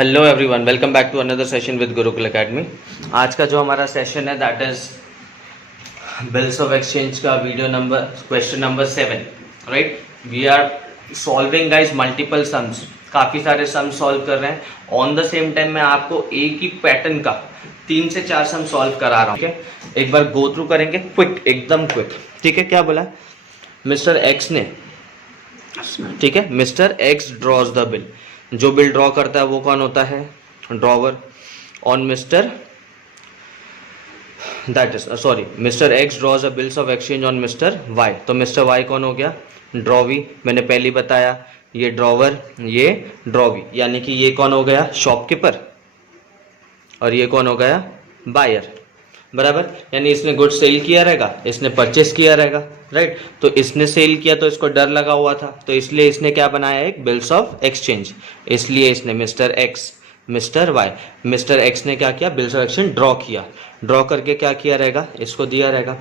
Hello everyone, welcome back to another session with Gurukul academy. आज का जो हमारा सेशन है that is bills of exchange का video number question number 7। Right, we are solving guys multiple sums, काफ़ी सारे sums solve कर रहे हैं ऑन द सेम टाइम। मैं आपको एक ही पैटर्न का 3 से 4 सम सॉल्व करा रहा हूँ। ठीक है, एक बार गो थ्रू करेंगे क्विक, एकदम क्विक। ठीक है, क्या बोला मिस्टर एक्स ने? ठीक है, mister X draws the bill. जो बिल ड्रॉ करता है वो कौन होता है? Drawer. On mister that is sorry, mister X draws a bills of exchange on mister Y. तो मिस्टर वाई कौन हो गया? ड्रॉवी। मैंने पहले ही बताया, ये ड्रॉवर, ये ड्रॉवी, यानी कि ये कौन हो गया? शॉपकीपर। और ये कौन हो गया? बायर। बराबर, यानी इसने गुड सेल किया रहेगा, इसने परचेस किया रहेगा। राइट, तो इसने सेल किया तो इसको डर लगा हुआ था, तो इसलिए इसने क्या बनाया? एक बिल्स ऑफ एक्सचेंज। इसलिए इसने mister X, mister Y, mister X ने क्या किया? बिल्स ऑफ एक्सचेंज ड्रॉ किया। ड्रॉ करके क्या किया रहेगा? इसको दिया रहेगा।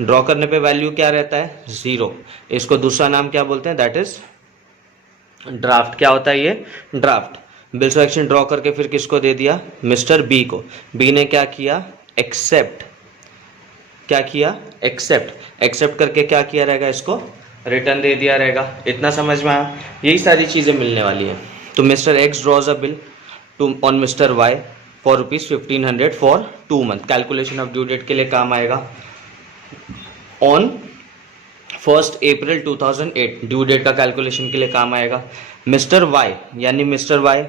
ड्रॉ करने पे वैल्यू क्या रहता है? 0। इसको दूसरा नाम क्या बोलते हैं? That is draft. क्या होता है ये? Draft. Bills of exchange draw करके फिर किसको दे दिया? मिस्टर बी को। बी ने क्या किया? एक्सेप्ट। क्या किया? एक्सेप्ट। एक्सेप्ट करके क्या किया रहेगा? इसको रिटर्न दे दिया रहेगा। इतना समझ में आया? यही सारी चीज़ें मिलने वाली है। तो mister X draws a bill to on mister Y for ₹1500 for 2 month. Calculation of due date के लिए काम आएगा। ऑन 1 अप्रैल 2008 ड्यू डेट का कैलकुलेशन के लिए काम आएगा। मिस्टर वाई, यानी मिस्टर वाई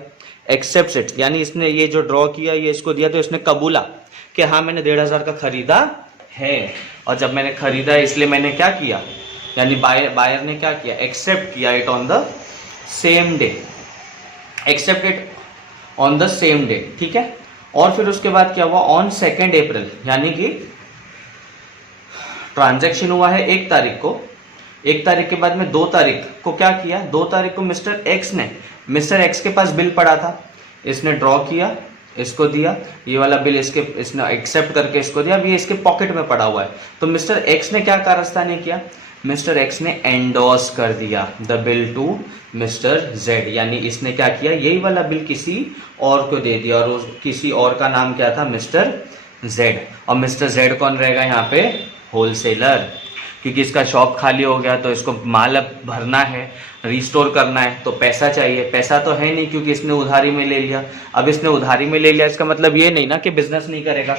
एक्सेप्ट इट, यानी इसने ये जो ड्रॉ किया, ये इसको दिया तो इसने कबूला कि हाँ मैंने 1,500 का खरीदा है। और जब मैंने खरीदा इसलिए मैंने क्या किया, यानी बायर ने क्या किया? एक्सेप्ट किया it on the same day. Accept it on the same day. ठीक है, और फिर उसके बाद क्या हुआ? ऑन 2 अप्रैल, यानी कि ट्रांजैक्शन हुआ है 1 तारीख को। 1 तारीख के बाद में 2 तारीख को क्या किया? 2 तारीख को मिस्टर एक्स ने, मिस्टर एक्स के पास बिल पड़ा था, इसने ड्रॉ किया, इसको दिया। ये वाला बिल इसने एक्सेप्ट करके इसको दिया। अभी इसके पॉकेट में पड़ा हुआ है। तो मिस्टर एक्स ने क्या कारस्तानी किया? मिस्टर एक्स ने एंडोर्स कर दिया the bill to mister Z, यानी इसने क्या किया? यही वाला बिल किसी और को दे दिया, और उस किसी और का नाम क्या था? Mister Z. और मिस्टर जेड कौन रहेगा यहाँ पे? होलसेलर, क्योंकि इसका शॉप खाली हो गया तो इसको माल अब भरना है, रिस्टोर करना है, तो पैसा चाहिए। पैसा तो है नहीं क्योंकि इसने उधारी में ले लिया। अब इसने उधारी में ले लिया, इसका मतलब ये नहीं ना कि बिजनेस नहीं करेगा।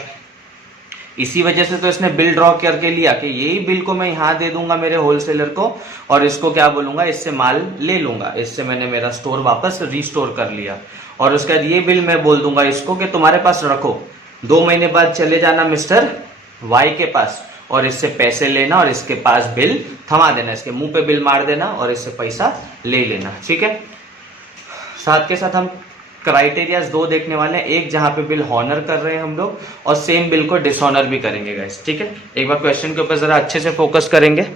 इसी वजह से तो इसने बिल ड्रॉ करके लिया कि यही बिल को मैं यहाँ दे दूंगा मेरे होलसेलर को, और इसको क्या बोलूंगा? इससे माल ले लूंगा, इससे मैंने मेरा स्टोर वापस रिस्टोर कर लिया। और उसके बाद ये बिल मैं बोल दूंगा इसको कि तुम्हारे पास रखो, 2 महीने बाद चले जाना मिस्टर वाई के पास और इससे पैसे लेना, और इसके पास बिल थमा देना, इसके मुंह पे बिल मार देना और इससे पैसा ले लेना। ठीक है, साथ के साथ हम क्राइटेरियाज 2 देखने वाले हैं। एक जहां पे बिल हॉनर कर रहे हैं हम लोग, और सेम बिल को डिसऑनर भी करेंगे गाइस। ठीक है, एक बार क्वेश्चन के ऊपर जरा अच्छे से फोकस करेंगे।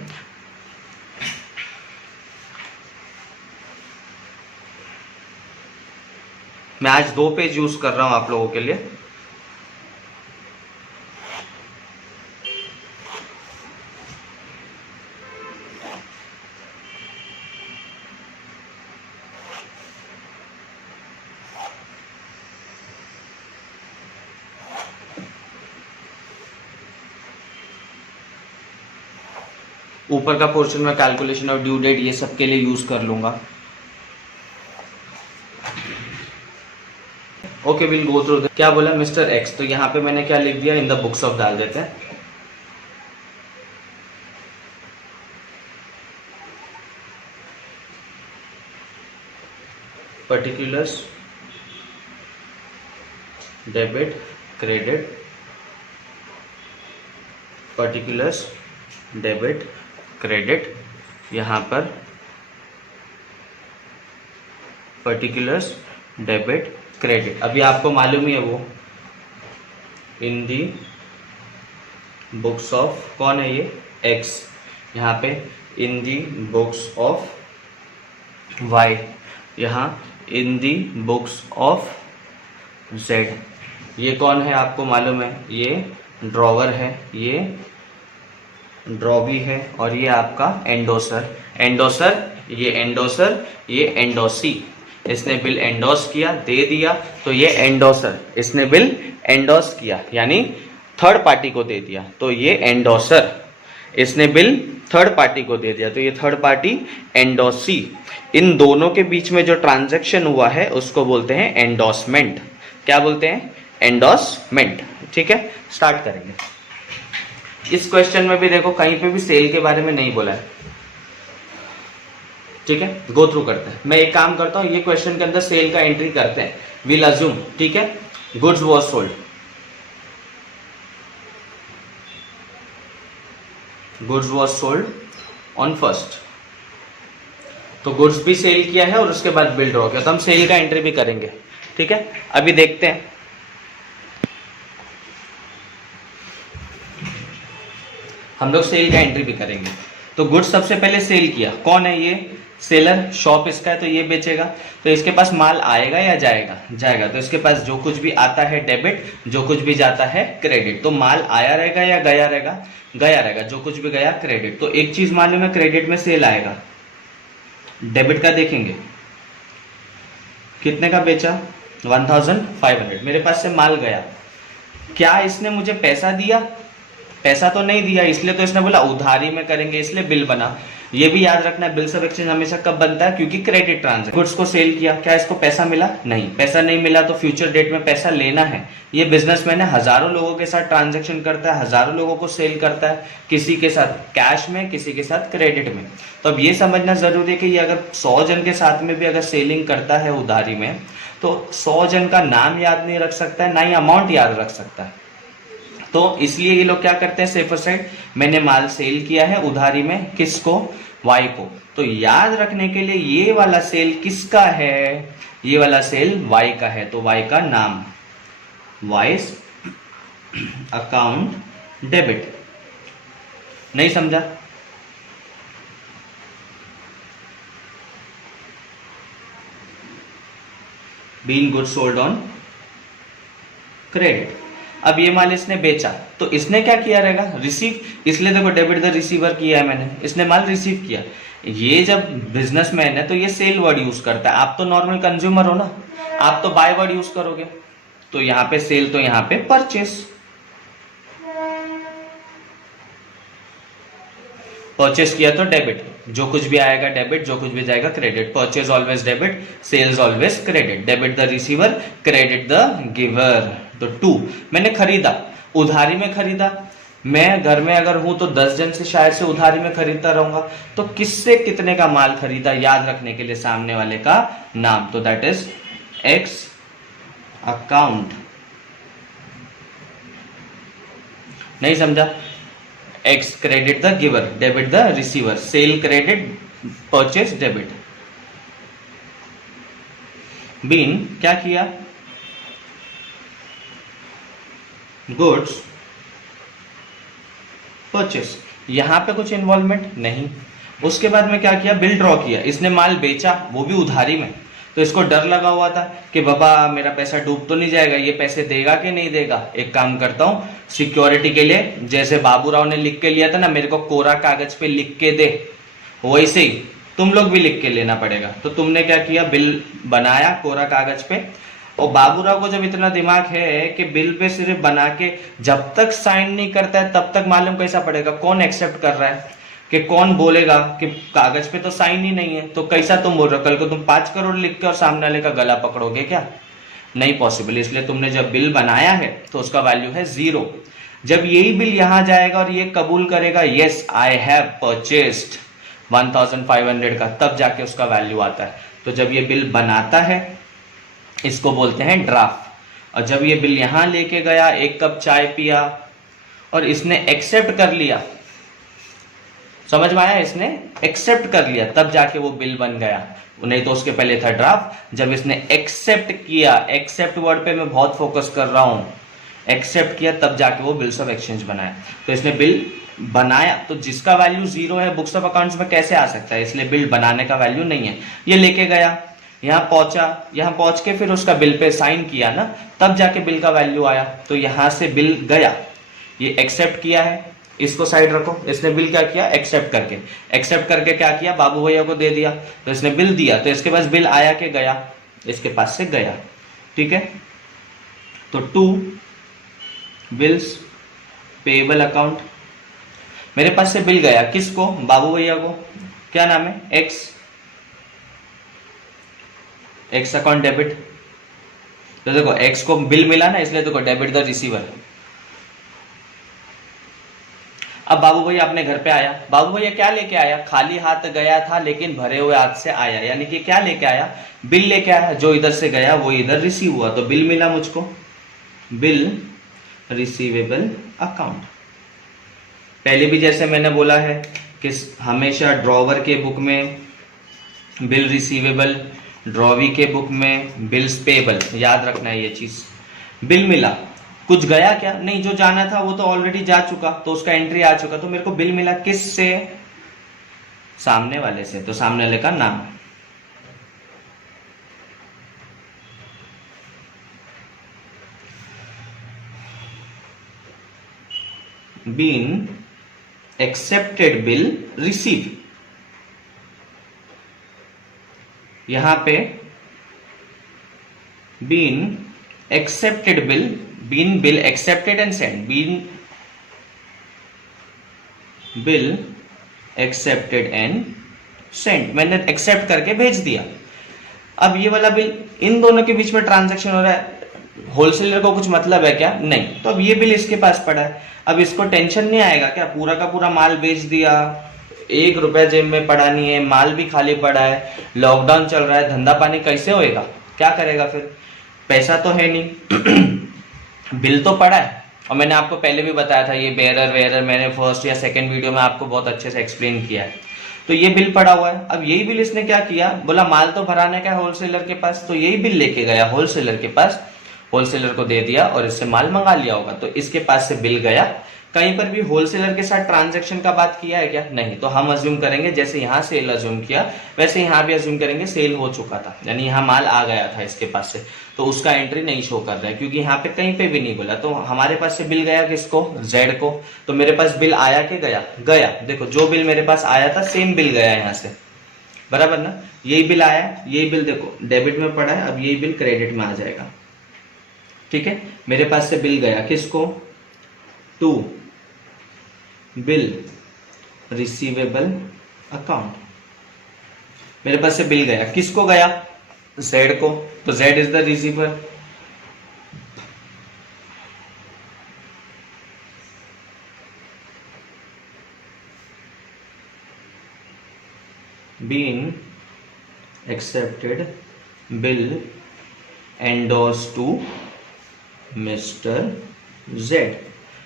मैं आज 2 पेज यूज कर रहा हूं आप लोगों के लिए। ऊपर का पोर्शन में कैलकुलेशन ऑफ ड्यू डेट ये सब के लिए यूज कर लूंगा। Okay, will go through. क्या बोला मिस्टर एक्स? तो यहाँ पे मैंने क्या लिख दिया? इन द बुक्स ऑफ डाल देते हैं। Particulars, debit, credit, particulars, debit, credit, यहाँ पर पर्टिकुलर्स, डेबिट, क्रेडिट। अभी आपको मालूम ही है वो इन दी बुक्स ऑफ, कौन है ये? एक्स। यहाँ पे इन दी बुक्स ऑफ वाई, यहाँ इन दी बुक्स ऑफ जेड। ये कौन है आपको मालूम है? ये ड्रॉवर है, ये ड्रॉवी है, और ये आपका एंडोसर। एंडोसर, ये एंडोसर, ये एंडोसी। इसने बिल एंडोर्स किया, दे दिया, तो ये एंडोर्सर, इसने बिल एंडोर्स किया यानी थर्ड पार्टी को दे दिया, तो ये एंडोर्सर, इसने बिल थर्ड पार्टी को दे दिया, तो ये थर्ड पार्टी एंडोर्सी। इन दोनों के बीच में जो ट्रांजैक्शन हुआ है उसको बोलते हैं एंडोर्समेंट। क्या बोलते हैं? एंडोर्समेंट। ठीक है, स्टार्ट करेंगे। इस क्वेश्चन में भी देखो कहीं पे भी सेल के बारे में नहीं बोला है। ठीक है, गो थ्रू करते हैं। मैं एक काम करता हूं, ये क्वेश्चन के अंदर सेल का एंट्री करते हैं, विल अज्यूम। ठीक है, goods was sold, goods was sold on first, तो गुड्स भी सेल किया है और उसके बाद बिल ड्रॉ किया, तो हम सेल का एंट्री भी करेंगे। ठीक है, अभी देखते हैं। हम लोग सेल का एंट्री भी करेंगे। तो गुड्स सबसे पहले सेल किया, कौन है ये? सेलर, शॉप इसका है तो ये बेचेगा, तो इसके पास माल आएगा या जाएगा? जाएगा, तो इसके पास जो कुछ भी आता है डेबिट, जो कुछ भी जाता है क्रेडिट। तो माल आया रहेगा या गया रहेगा? गया रहेगा, जो कुछ भी गया क्रेडिट। तो एक चीज मालूम है, क्रेडिट में सेल आएगा। डेबिट का देखेंगे, कितने का बेचा? 1500, मेरे पास से माल गया, क्या इसने मुझे पैसा दिया? पैसा तो नहीं दिया, इसलिए तो इसने बोला उधारी में करेंगे, इसलिए बिल बना। ये भी याद रखना है, बिल्स ऑफ एक्सचेंज हमेशा कब बनता है? क्योंकि क्रेडिट ट्रांजैक्शन। गुड्स को सेल किया, क्या इसको पैसा मिला? नहीं, पैसा नहीं मिला, तो फ्यूचर डेट में पैसा लेना है। ये बिजनेसमैन है, हजारों लोगों के साथ ट्रांजैक्शन करता है, हजारों लोगों को सेल करता है, किसी के साथ कैश में, किसी के साथ क्रेडिट में। तो अब ये समझना जरूरी है कि ये अगर 100 जन के साथ में भी अगर सेलिंग करता है उधारी में, तो 100 जन का नाम याद नहीं रख सकता है, ना ही अमाउंट याद रख सकता है। तो इसलिए ये लोग क्या करते हैं, सेफर साइड, मैंने माल सेल किया है उधारी में, किसको? वाई को। तो याद रखने के लिए ये वाला सेल किसका है? ये वाला सेल वाई का है, तो वाई का नाम, वाइस अकाउंट डेबिट। नहीं समझा? Being goods sold on credit. अब ये माल इसने बेचा, तो इसने क्या किया रहेगा? रिसीव, इसलिए देखो डेबिट द रिसीवर किया है मैंने, इसने माल रिसीव किया। ये जब बिजनेसमैन है तो ये सेल वर्ड यूज करता है, आप तो नॉर्मल कंज्यूमर हो ना, आप तो बाय वर्ड यूज करोगे, तो यहाँ पे सेल, तो यहाँ पे परचेस। परचेस किया तो डेबिट, जो कुछ भी आएगा डेबिट, जो कुछ भी जाएगा credit. Purchase always debit, sales always credit. Debit the receiver, credit the giver. तो 2, मैंने खरीदा, उधारी में खरीदा। मैं घर में अगर हूं तो 10 जन से शायद से उधारी में खरीदता रहूंगा, तो किससे कितने का माल खरीदा याद रखने के लिए सामने वाले का नाम, तो दैट इज एक्स अकाउंट। नहीं समझा? X credit the giver, debit the receiver, sale credit, purchase debit. बीन क्या किया? गुड्स परचेस, यहां पे कुछ इन्वॉल्वमेंट नहीं। उसके बाद में क्या किया? बिल ड्रॉ किया, इसने माल बेचा, वो भी उधारी में। तो इसको डर लगा हुआ था कि बाबा मेरा पैसा डूब तो नहीं जाएगा, ये पैसे देगा कि नहीं देगा। एक काम करता हूं, सिक्योरिटी के लिए, जैसे बाबूराव ने लिख के लिया था ना, मेरे को कोरा कागज पे लिख के दे, वैसे ही तुम लोग भी लिख के लेना पड़ेगा। तो तुमने क्या किया? बिल बनाया कोरा कागज पे, और बाबूराव को जब इतना दिमाग है कि बिल पे सिर्फ बना के जब तक साइन नहीं करता है तब तक मालूम कैसा पड़ेगा कौन एक्सेप्ट कर रहा है, कि कौन बोलेगा कि कागज पे तो साइन ही नहीं है। तो कैसा तुम बोल रहे हो, कल को तुम 5 करोड़ लिख के और सामने वाले का गला पकड़ोगे क्या? नहीं पॉसिबल। इसलिए तुमने जब बिल बनाया है तो उसका वैल्यू है 0। जब यही बिल यहां जाएगा और ये कबूल करेगा यस आई हैव परचेस्ड 1500 का, तब जाके उसका वैल्यू आता है। तो जब ये बिल बनाता है इसको बोलते हैं ड्राफ्ट। और जब ये बिल यहां लेके गया, 1 कप चाय पिया और इसने एक्सेप्ट कर लिया, समझ में आया? इसने एक्सेप्ट कर लिया तब जाके वो बिल बन गया, नहीं तो उसके पहले था ड्राफ्ट। जब इसने एक्सेप्ट किया, एक्सेप्ट वर्ड पे मैं बहुत फोकस कर रहा हूं, एक्सेप्ट किया तब जाके वो बिल्स ऑफ एक्सचेंज बनाया। तो इसने बिल बनाया, तो जिसका वैल्यू 0 है बुक्स ऑफ अकाउंट्स में कैसे आ सकता है? इसलिए बिल बनाने का वैल्यू नहीं है। ये लेके गया, यहां पहुंचा, यहां पहुंच के फिर उसका बिल पे साइन किया ना, तब जाके बिल का वैल्यू आया। तो यहां से बिल गया, ये एक्सेप्ट किया है, इसको साइड रखो। इसने बिल क्या किया? एक्सेप्ट करके क्या किया? बाबू भैया को दे दिया, तो इसने बिल दिया, तो इसके पास बिल आया कि गया? इसके पास से गया, ठीक है। तो 2 बिल्स पेएबल अकाउंट, मेरे पास से बिल गया किसको, बाबू भैया को, क्या नाम है, एक्स अकाउंट डेबिट। तो देखो एक्स को बिल मिला ना, इसलिए देखो डेबिट द रिसीवर। अब बाबू भैया अपने घर पे आया, बाबू भैया क्या लेके आया, खाली हाथ गया था लेकिन भरे हुए हाथ से आया, यानी कि क्या लेके आया, बिल लेके आया। जो इधर से गया वो इधर रिसीव हुआ, तो बिल मिला मुझको, बिल रिसीवेबल अकाउंट। पहले भी जैसे मैंने बोला है कि हमेशा ड्रॉवर के बुक में बिल रिसीवेबल, ड्रॉवी के बुक में बिल्स पेएबल, याद रखना है ये चीज। बिल मिला, कुछ गया क्या, नहीं, जो जाना था वो तो ऑलरेडी जा चुका, तो उसका एंट्री आ चुका, तो मेरे को बिल मिला किस से, सामने वाले से, तो सामने वाले का नाम। बीन एक्सेप्टेड बिल रिसीव, यहां पे बीन एक्सेप्टेड बिल, बीन बिल एक्सेप्टेड एंड सेंड, बीन बिल एक्सेप्टेड एंड सेंड, मैंने एक्सेप्ट करके भेज दिया। अब ये वाला बिल, इन दोनों के बीच में ट्रांजैक्शन हो रहा है, होलसेलर को कुछ मतलब है क्या, नहीं, तो अब ये बिल इसके पास पड़ा है, अब इसको टेंशन नहीं आएगा क्या, पूरा का पूरा माल बेच दिया, 1 रुपया जेब में पड़ा नहीं है, माल भी खाली पड़ा है, लॉकडाउन चल रहा है, धंधा पानी कैसे होएगा, क्या करेगा फिर, पैसा तो है नहीं, बिल तो पड़ा है। और मैंने आपको पहले भी बताया था, ये बेरर वेरर मैंने फर्स्ट या सेकंड वीडियो में आपको बहुत अच्छे से एक्सप्लेन किया है। तो ये बिल पड़ा हुआ है, अब यही बिल इसने क्या किया, बोला माल तो भराने का है होलसेलर के पास, तो यही बिल लेके गया होलसेलर के पास, होलसेलर को दे दिया और इससे माल मंगा लिया होगा, तो इसके पास से बिल गया। कहीं पर भी होलसेलर के साथ ट्रांजैक्शन का बात किया है क्या, नहीं, तो हम अज्यूम करेंगे जैसे यहाँ सेल अज्यूम किया वैसे यहाँ भी अज्यूम करेंगे सेल हो चुका था, यानी यहाँ माल आ गया था इसके पास से, तो उसका एंट्री नहीं शो कर रहा है क्योंकि यहाँ पे कहीं पे भी नहीं बोला। तो हमारे पास से बिल गया किसको, जेड को, तो मेरे पास बिल आया कि गया, गया। देखो जो बिल मेरे पास आया था सेम बिल गया यहाँ से, बराबर ना, यही बिल आया, यही बिल देखो डेबिट में पड़ा है, अब यही बिल क्रेडिट में आ जाएगा, ठीक है। मेरे पास से बिल गया किसको, 2 बिल रिसीवेबल अकाउंट, मेरे पास से बिल गया किसको गया, जेड को, तो जेड इज द रिसीवर। बीन accepted bill endorse to mister Z,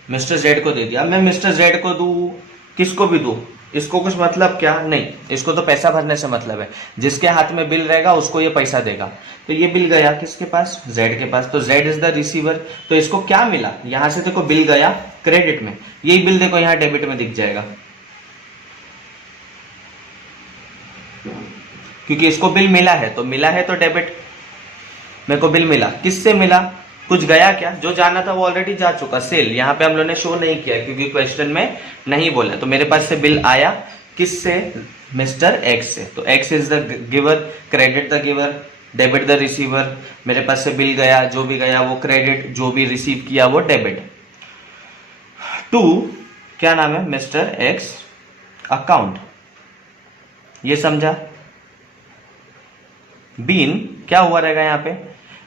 mister Z को दे दिया। मैं मिस्टर जेड को दूं, किसको भी दूं, इसको कुछ मतलब क्या, नहीं, इसको तो पैसा भरने से मतलब है, जिसके हाथ में बिल रहेगा उसको ये पैसा देगा। तो ये बिल गया किसके पास, जेड के पास, तो जेड इज द रिसीवर। तो इसको क्या मिला, यहां से देखो बिल गया क्रेडिट में, यही बिल देखो यहां डेबिट में दिख जाएगा, क्योंकि इसको बिल मिला है, तो मिला है तो डेबिट, मेरे को बिल मिला, किससे मिला, कुछ गया क्या, जो जाना था वो ऑलरेडी जा चुका, सेल, यहाँ पे हम लोगों ने शो नहीं किया क्योंकि क्वेश्चन में नहीं बोला। तो मेरे पास से बिल आया किससे, मिस्टर एक्स से, तो x is the giver, credit the giver, debit the receiver. मेरे पास से बिल गया, जो भी गया वो क्रेडिट, जो भी रिसीव किया वो डेबिट। 2 क्या नाम है, मिस्टर एक्स अकाउंट, ये समझा। बीन क्या हुआ रहेगा यहाँ पे,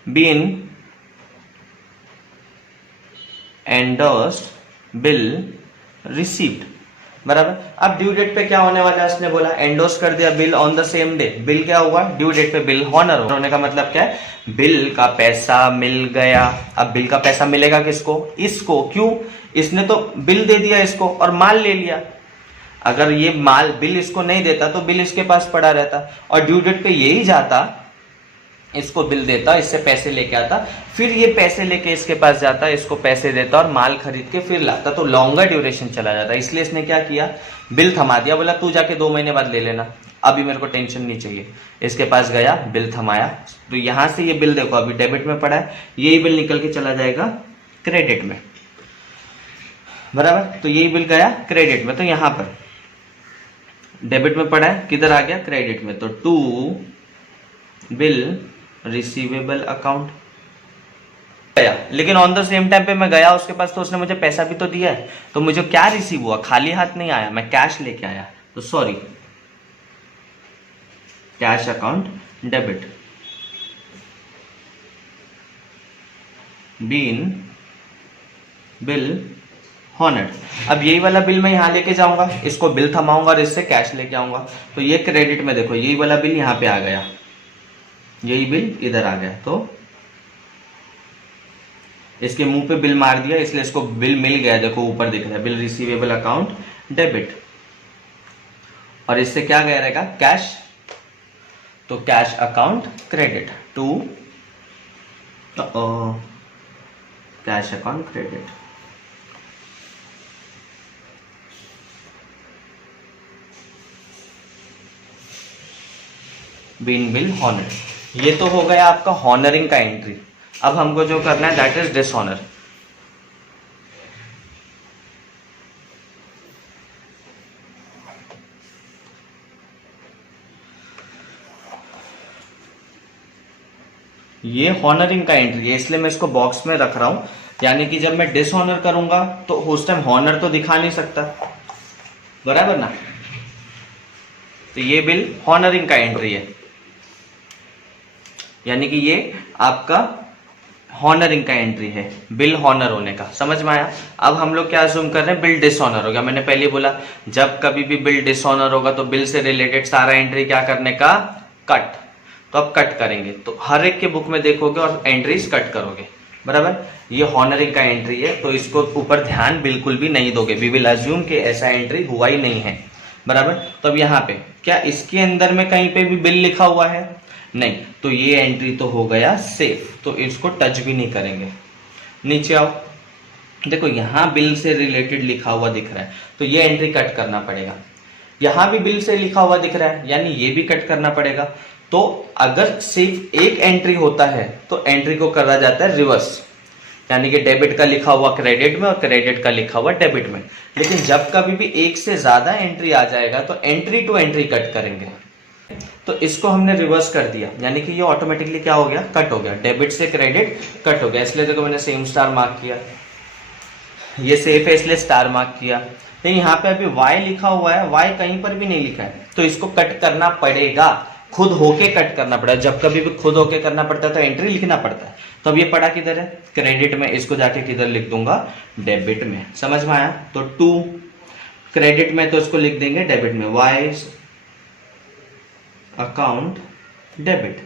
बीन एंडोर्स्ड बिल रिसीव्ड, बराबर। अब ड्यू डेट पे क्या होने वाला है, उसने बोला एंडोर्स कर दिया bill on the same day, bill क्या हुआ, ड्यू डेट पे बिल हॉनर होने का मतलब क्या है, बिल का पैसा मिल गया। अब बिल का पैसा मिलेगा किसको, इसको, क्यों, इसने तो बिल दे दिया इसको और माल ले लिया। अगर ये माल बिल इसको नहीं देता तो बिल इसके पास पड़ा रहता और ड्यू डेट पे यही जाता, इसको बिल देता, इससे पैसे लेके आता, फिर ये पैसे लेके इसके पास जाता, इसको पैसे देता और माल खरीद के फिर लाता, तो लॉन्गर ड्यूरेशन चला जाता। इसलिए इसने क्या किया, बिल थमा दिया, बोला तू जाके 2 महीने बाद ले लेना, अभी मेरे को टेंशन नहीं चाहिए। इसके पास गया, बिल थमाया, तो यहां से ये बिल देखो अभी डेबिट में पड़ा है, यही बिल निकल के चला जाएगा क्रेडिट में, बराबर। तो यही बिल गया क्रेडिट में, तो यहां पर डेबिट में पड़ा है, किधर आ गया, क्रेडिट में। तो 2 बिल रिसीवेबल अकाउंट गया, लेकिन ऑन द सेम टाइम पे मैं गया उसके पास तो उसने मुझे पैसा भी तो दिया है, तो मुझे क्या रिसीव हुआ, खाली हाथ नहीं आया, मैं कैश लेके आया, तो सॉरी, कैश अकाउंट डेबिट, बीन बिल हॉनर्ड। अब यही वाला बिल मैं यहां लेके जाऊंगा, इसको बिल थमाऊंगा और इससे कैश लेके आऊंगा, तो ये क्रेडिट में देखो यही वाला बिल यहां पे आ गया, यही बिल इधर आ गया, तो इसके मुंह पे बिल मार दिया इसलिए इसको बिल मिल गया, देखो ऊपर दिख रहा है बिल रिसीवेबल अकाउंट डेबिट, और इससे क्या गया रहेगा, कैश, तो cash account credit to cash account credit. बीन बिल हॉनर, ये तो हो गया आपका हॉनरिंग का एंट्री। अब हमको जो करना है दैट इज डिसऑनर। ये हॉनरिंग का एंट्री है इसलिए मैं इसको बॉक्स में रख रहा हूं, यानी कि जब मैं डिसऑनर करूंगा तो उस टाइम हॉनर तो दिखा नहीं सकता, बराबर ना, तो ये बिल हॉनरिंग का एंट्री है, यानी कि ये आपका हॉनरिंग का एंट्री है, बिल हॉनर होने का, समझ में आया। अब हम लोग क्या अज्यूम कर रहे हैं, बिल डिसऑनर हो गया, मैंने पहले बोला जब कभी भी बिल डिसऑनर होगा तो बिल से रिलेटेड सारा एंट्री क्या करने का, कट, तो अब कट करेंगे, तो हर एक के बुक में देखोगे और एंट्रीज कट करोगे, बराबर। ये हॉनरिंग का एंट्री है तो इसको ऊपर ध्यान बिल्कुल भी नहीं दोगे, वी विल अज्यूम कि ऐसा एंट्री हुआ ही नहीं है, बराबर। तो अब यहाँ पे क्या इसके अंदर में कहीं पे भी बिल लिखा हुआ है, नहीं, तो ये एंट्री तो हो गया सेफ, तो इसको टच भी नहीं करेंगे। नीचे आओ, देखो यहां बिल से रिलेटेड लिखा हुआ दिख रहा है तो ये एंट्री कट करना पड़ेगा, यहां भी बिल से लिखा हुआ दिख रहा है यानी ये भी कट करना पड़ेगा। तो अगर सिर्फ एक एंट्री होता है तो एंट्री को करा जाता है रिवर्स, यानी कि डेबिट का लिखा हुआ क्रेडिट में और क्रेडिट का लिखा हुआ डेबिट में। लेकिन जब कभी भी एक से ज्यादा एंट्री आ जाएगा तो एंट्री टू एंट्री कट करेंगे, तो इसको हमने रिवर्स कर दिया, यानी कि ये ऑटोमेटिकली क्या हो गया, कट हो गया, डेबिट से क्रेडिट कट हो गया, इसलिए देखो मैंने सेम स्टार मार्क किया, ये सेफ है इसलिए स्टार मार्क किया। लेकिन यहाँ पे अभी y लिखा हुआ है, y कहीं पर भी नहीं लिखा है, तो इसको कट करना पड़ेगा, खुद होके कट करना पड़ेगा, जब कभी भी खुद होके करना पड़ता है तो एंट्री लिखना पड़ता है। तो अब ये पड़ा किधर है, क्रेडिट में, इसको जाके किधर लिख दूंगा, डेबिट में, समझ में आया। तो टू क्रेडिट में तो इसको लिख देंगे डेबिट में, y अकाउंट डेबिट,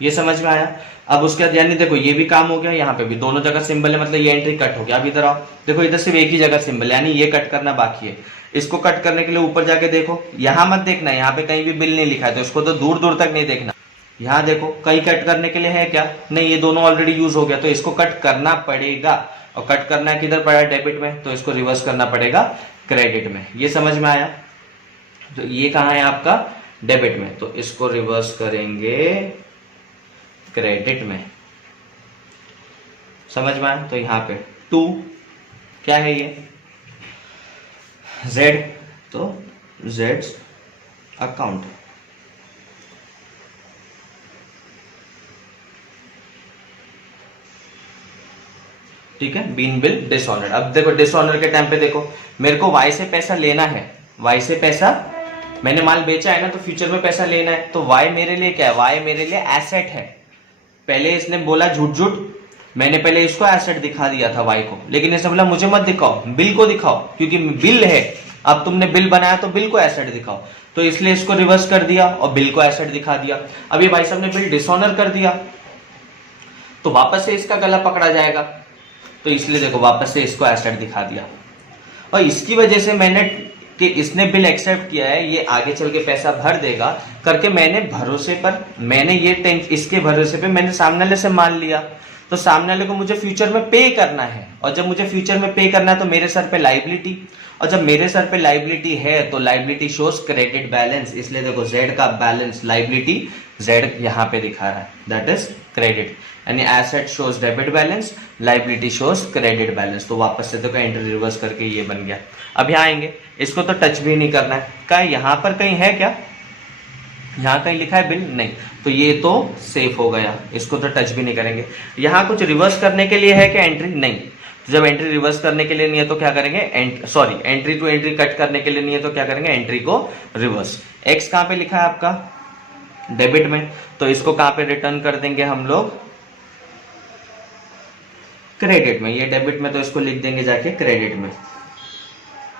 ये समझ में आया। अब उसके बाद यानी देखो ये भी काम हो गया, यहाँ पे भी दोनों जगह सिंबल है, मतलब ये एंट्री कट हो गया। अब इधर आओ, देखो इधर सिर्फ एक ही जगह सिंबल है, यानी ये कट करना बाकी है। इसको कट करने के लिए ऊपर जाके देखो, यहां मत देखना, यहाँ पे कहीं भी बिल नहीं लिखा है तो इसको तो दूर दूर तक नहीं देखना। यहाँ देखो कहीं कट करने के लिए है क्या, नहीं, ये दोनों ऑलरेडी यूज हो गया, तो इसको कट करना पड़ेगा, और कट करना है किधर पड़ा है, डेबिट में, तो इसको रिवर्स करना पड़ेगा क्रेडिट में। ये समझ में आया। तो ये कहाँ है आपका, डेबिट में, तो इसको रिवर्स करेंगे क्रेडिट में, समझ में आया। तो यहाँ पे टू क्या है, ये Z, तो Z अकाउंट, ठीक है, बीन बिल डिसऑनर। अब देखो डिसऑनर के टाइम पे देखो मेरे को Y से पैसा लेना है, Y से पैसा, मैंने माल बेचा है ना, तो फ्यूचर में पैसा लेना है, तो Y मेरे लिए क्या है, Y मेरे लिए एसेट है। पहले इसने बोला झूठ झूठ, मैंने पहले इसको एसेट दिखा दिया था Y को, लेकिन इसने बोला मुझे मत दिखाओ, बिल को दिखाओ, क्योंकि बिल है, अब तुमने बिल बनाया तो बिल को एसेट दिखाओ, तो इसलिए इसको रिवर्स कर दिया और बिल को एसेट दिखा दिया। अब ये भाई साहब ने बिल डिसऑनर कर दिया तो वापस से इसका गला पकड़ा जाएगा, तो इसलिए देखो वापस से इसको एसेट दिखा दिया, और इसकी वजह से मैंने कि इसने बिल एक्सेप्ट किया है, ये आगे चल के पैसा भर देगा करके मैंने भरोसे पर, मैंने ये इसके भरोसे पे मैंने सामने वाले से मान लिया, तो सामने वाले को मुझे फ्यूचर में पे करना है, और जब मुझे फ्यूचर में पे करना है तो मेरे सर पे लाइबिलिटी, और जब मेरे सर पे लाइबिलिटी है तो लाइबिलिटी शोज क्रेडिट बैलेंस, इसलिए देखो जेड का बैलेंस लाइबिलिटी जेड यहाँ पे दिखा रहा है, दैट इज क्रेडिट। यानी asset shows debit balance, liability shows credit balance. तो वापस से देखो एंट्री रिवर्स करके ये बन गया। अब यहाँ आएंगे, इसको तो टच भी नहीं करना है, क्या यहाँ पर कहीं है क्या, यहाँ कहीं लिखा है बिल, नहीं, तो ये तो सेफ हो गया, इसको तो टच भी नहीं करेंगे। यहाँ कुछ रिवर्स करने के लिए है क्या एंट्री, नहीं, तो जब एंट्री रिवर्स करने के लिए नहीं है तो क्या करेंगे, एंट्री टू एंट्री कट करने के लिए नहीं है तो क्या करेंगे, एंट्री को रिवर्स। एक्स कहाँ पे लिखा है आपका, डेबिट में, तो इसको कहाँ पे रिटर्न कर देंगे हम लोग, क्रेडिट में। ये डेबिट में तो इसको लिख देंगे जाके क्रेडिट में,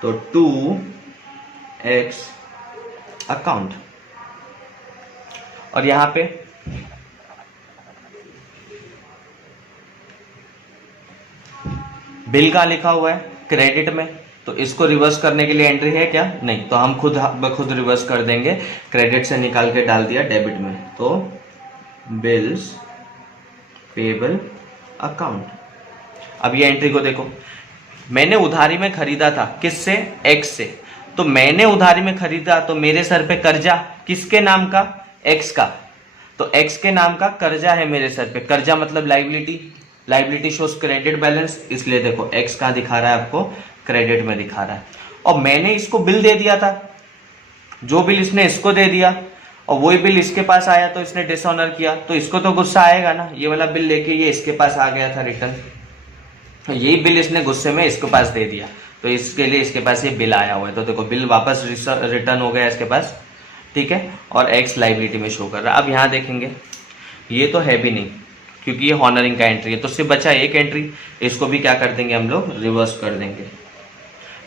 तो 2x अकाउंट। और यहां पे बिल का लिखा हुआ है क्रेडिट में, तो इसको रिवर्स करने के लिए एंट्री है क्या, नहीं, तो हम खुद रिवर्स कर देंगे, क्रेडिट से निकाल के डाल दिया डेबिट में, तो बिल्स पेबल अकाउंट। अब ये एंट्री को देखो, मैंने उधारी में खरीदा था, किससे, एक्स से, तो मैंने उधारी में खरीदा तो मेरे सर पे कर्जा किसके नाम का, एक्स का, तो एक्स के नाम का कर्जा है मेरे सर पे, कर्जा मतलब लाइबिलिटी शोज क्रेडिट बैलेंस, इसलिए देखो एक्स कहां दिखा रहा है आपको, क्रेडिट में दिखा रहा है। और मैंने इसको बिल दे दिया था, जो बिल इसने इसको दे दिया और वही बिल इसके पास आया तो इसने डिसऑनर किया, तो इसको तो गुस्सा आएगा ना, ये वाला बिल लेके ये इसके पास आ गया था रिटर्न, तो यही बिल इसने गुस्से में इसके पास दे दिया, तो इसके लिए इसके पास ये बिल आया हुआ है, तो देखो बिल वापस रिटर्न हो गया इसके पास, ठीक है, और एक्स लाइबिलिटी में शो कर रहा है। अब यहाँ देखेंगे, ये तो है भी नहीं क्योंकि ये हॉनरिंग का एंट्री है, तो सिर्फ बचा एक एंट्री, इसको भी क्या कर देंगे हम लोग, रिवर्स कर देंगे।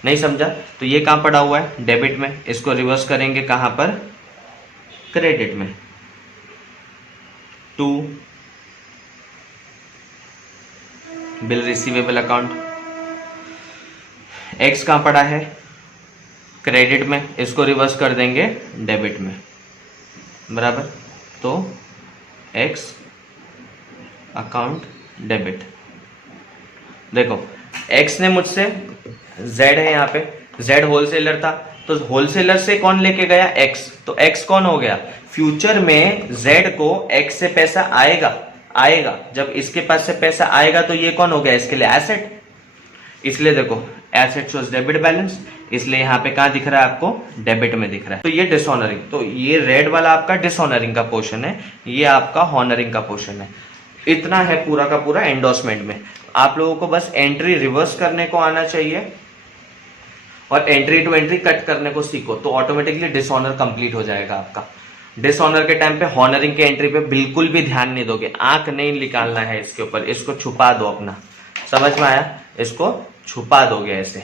नहीं समझा, तो ये कहाँ पड़ा हुआ है, डेबिट में, इसको रिवर्स करेंगे कहाँ पर, क्रेडिट में, 2 बिल रिसीवेबल अकाउंट। एक्स कहाँ पड़ा है, क्रेडिट में, इसको रिवर्स कर देंगे डेबिट में, बराबर, तो एक्स अकाउंट डेबिट। देखो एक्स ने मुझसे, जेड है यहाँ पे, जेड होलसेलर था, तो होलसेलर से कौन लेके गया, एक्स, तो एक्स कौन हो गया, फ्यूचर में जेड को एक्स से पैसा आएगा, जब इसके पास से पैसा आएगा तो ये कौन हो गया, इसके लिए एसेट, इसलिए देखो एसेट शोज डेबिट बैलेंस, इसलिए यहाँ पे कहाँ दिख रहा है आपको, डेबिट में दिख रहा है। तो ये डिसऑनरिंग, तो ये रेड वाला आपका डिसऑनरिंग का पोर्शन है, ये आपका हॉनरिंग का पोर्शन है। इतना है पूरा का पूरा एंडोर्समेंट में। आप लोगों को बस एंट्री रिवर्स करने को आना चाहिए और एंट्री टू एंट्री कट करने को सीखो, तो ऑटोमेटिकली डिसऑनर कंप्लीट हो जाएगा आपका। डिसऑनर के टाइम पे हॉनरिंग के एंट्री पे बिल्कुल भी ध्यान नहीं दोगे, आंख नहीं निकालना है इसके ऊपर, इसको छुपा दो अपना, समझ में आया, इसको छुपा दोगे ऐसे,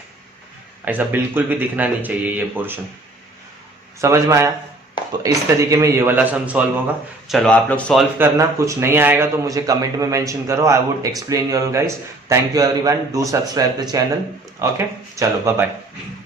ऐसा बिल्कुल भी दिखना नहीं चाहिए ये पोर्शन, समझ में आया। तो इस तरीके में ये वाला सम सॉल्व होगा। चलो आप लोग सॉल्व करना, कुछ नहीं आएगा तो मुझे कमेंट में मेंशन करो, I would explain you all guys. Thank you everyone, do subscribe the channel, okay, चलो बाय बाय।